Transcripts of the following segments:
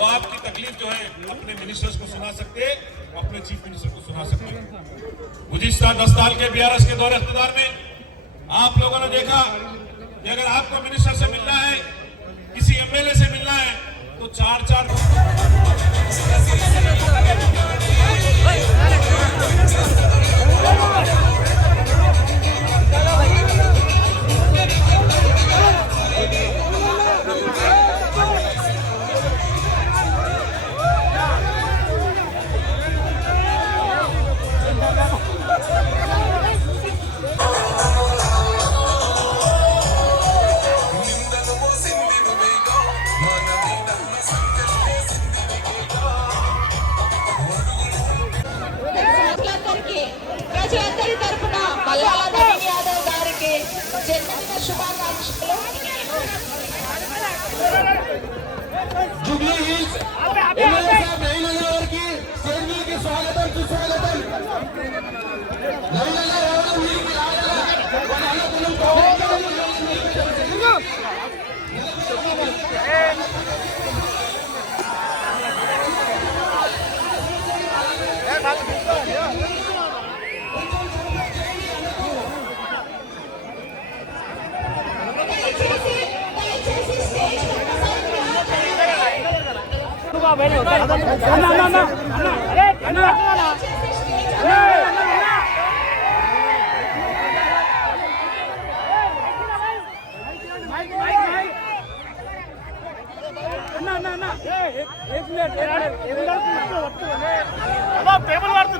वो आपकी तकलीफ जो है अपने मिनिस्टर्स को सुना सकते, अपने चीफ मिनिस्टर को सुना सकते। गुज़िश्ता 10 साल के बीआरएस के दौर इख्तियार में आप लोगों ने देखा कि अगर आपको मिनिस्टर से मिलना है, किसी एमएलए से मिलना है, तो 4-4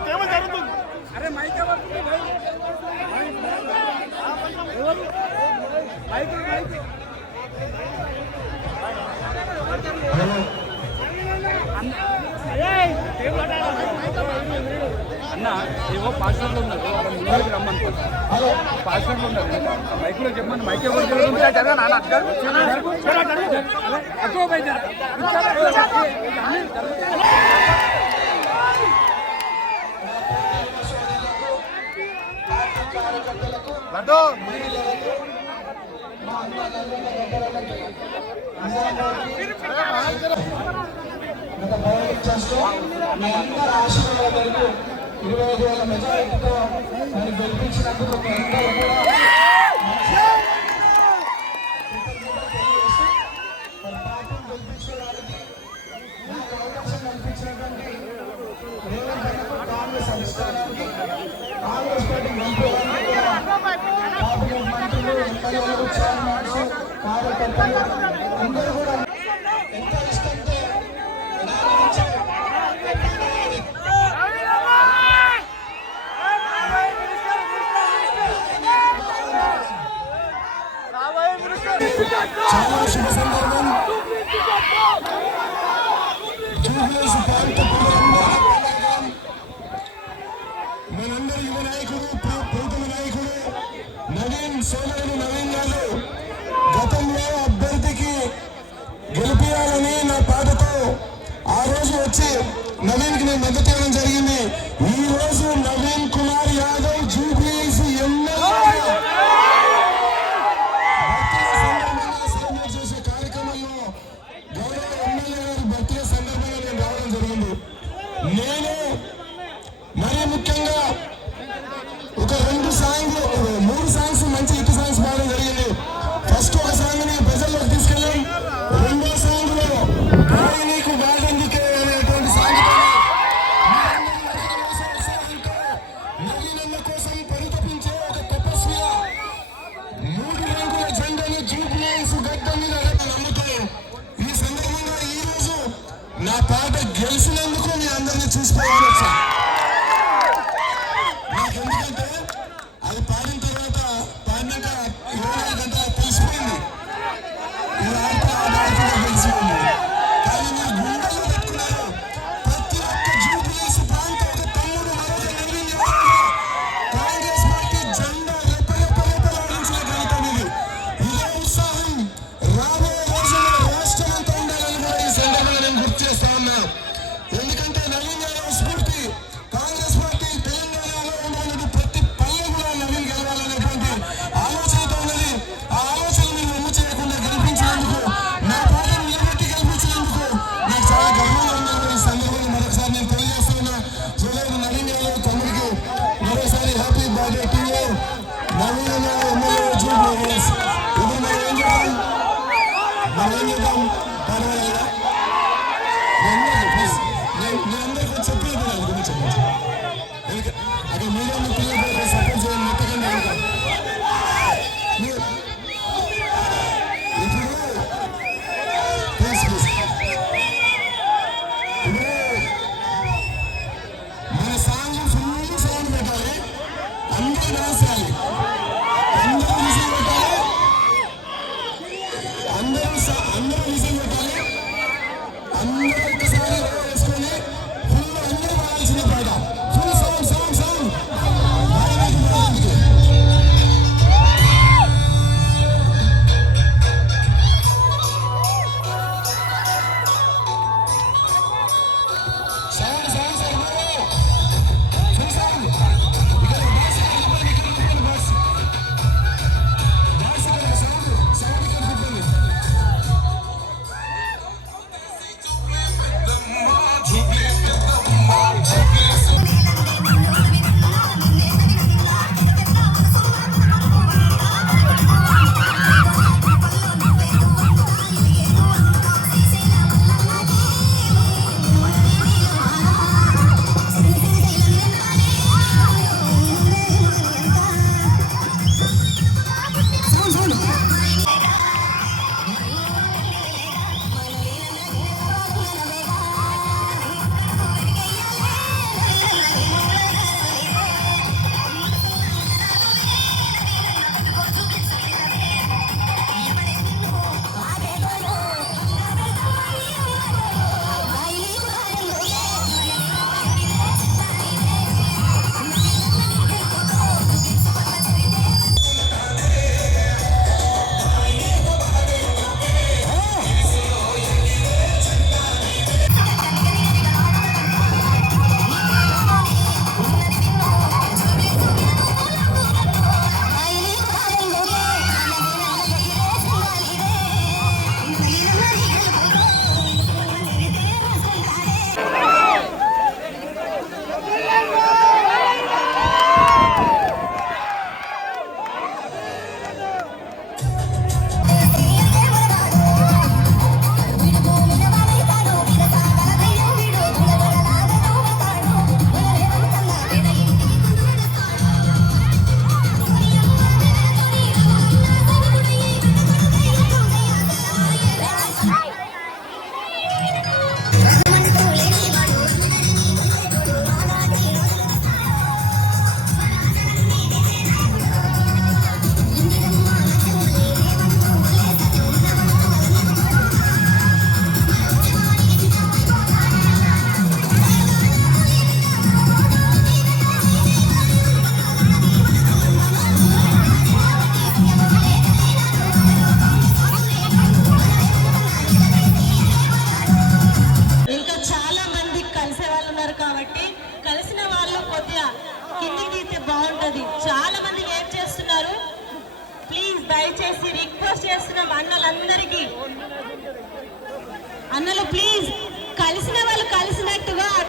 टेबल जरूर अरे माइक అన్న ఏవో పాస్వర్డ్లు ఉన్నారు ముందుకు రమ్మనుకోండి పాస్వర్డ్లు ఉన్నారు మైక్లో చెప్పమని మైక్ ఎవరు మీ అందరి ఆశీర్వాదాలకు 25,000 మెజారిటీతో నన్ను గెలిపించినందుకు మీ అందరూ కూడా పార్టీని గెలిపించడానికి నాకు అవకాశం కల్పించినటువంటి రేవంత్ అన్నకు కాంగ్రెస్ అధిష్టానానికి కాంగ్రెస్ పార్టీ మంత్రులందరూ పార్లమెంట్ మంత్రులు ఎమ్మెల్యేలు చైర్మన్స్ కార్యకర్తలు అందరూ కూడా ఎంత ఇష్టంతో చాలా శుభ సందర్భం జూబ్లీహిల్స్ ప్రాంత మనందరి యువ నాయకుడు ప్రీతమ నాయకుడు నవీన్ సోదరుడు నవీన్ గారు గతంలో అభ్యర్థికి గెలిపించాలని నా పాటతో ఆ రోజు వచ్చి నవీన్కి నేను మద్దతు ఇవ్వడం జరిగింది. ఈ రోజు నవీన్ కుమార్ యాదవ్ జూబ్లీహిల్స్ ఎమ్మెల్యే చేసే కార్యక్రమంలో గౌరవ ఎమ్మెల్యే గారి బర్త్డే సందర్భంగా నేను రావడం జరిగింది. నేను మరీ ముఖ్యంగా ఒక 3 సాంగ్స్ మంచి హిట్ సాంగ్స్ పాడడం జరిగింది. ఫస్ట్ ఒక సాంగ్ ని ప్రజల్లోకి తీసుకెళ్ళాం. రెండో సాంగ్ లో నీకు బాగందుకే అనేటువంటి సాంగ్ నవీనన్న కోసం పరితపించే ఒక తపస్విగా 3 రంగుల జెండాను జూబ్లీహిల్స్ గడ్డ మీద నమ్ముతూ ఈ సందర్భంగా ఈ రోజు నా పాట గెలిచినందుకు మీ అందరినీ చూసుకోవాలి. నాకెందుకంటే అది పాడిన తర్వాత పాడినాక 24 గంటలు తెలిసిపోయింది తెలిసిపోయింది. కానీ మీరు గుండెల్లో పెట్టుకున్నారు. ప్రతి ఒక్క జూబ్లీహిల్స్ ప్రాంత ఒక తమ్ముడు మరొక నవీన్ కాంగ్రెస్ పార్టీ జెండా రెప్పరెప్పలాడించిన ఘనత ఇది. ఇదే ఉత్సాహం రాబోయే రోజుల్లో రాష్ట్రం అంతా ఉండాలని కూడా ఈ సందర్భంగా నేను గుర్తు చేస్తా ఉన్నా. మొత్తం పర్వాలేదా? మీరందరికీ చెప్పేది దాని గురించి అక్కడ మీడియా మిత్రులకు సపోర్ట్ చేయండి. మొత్తకండి మన సాంగ్ ఫుల్ సౌండ్ పెట్టాలి, అందరూ డాన్స్ చేయాలి, అందరూ విజిల్ పెట్టాలి, అందరూ విజిల్ పెట్టాలి, అందరూ ఒక్కసారి వేసుకొని ఫుల్ అందరూ పాడాల్సిన పాట ఫుల్ సౌండ్ సౌండ్ సౌండ్ దయచేసి రిక్వెస్ట్ చేస్తున్నాం అన్నలందరికీ, అన్నలు ప్లీజ్ కలిసిన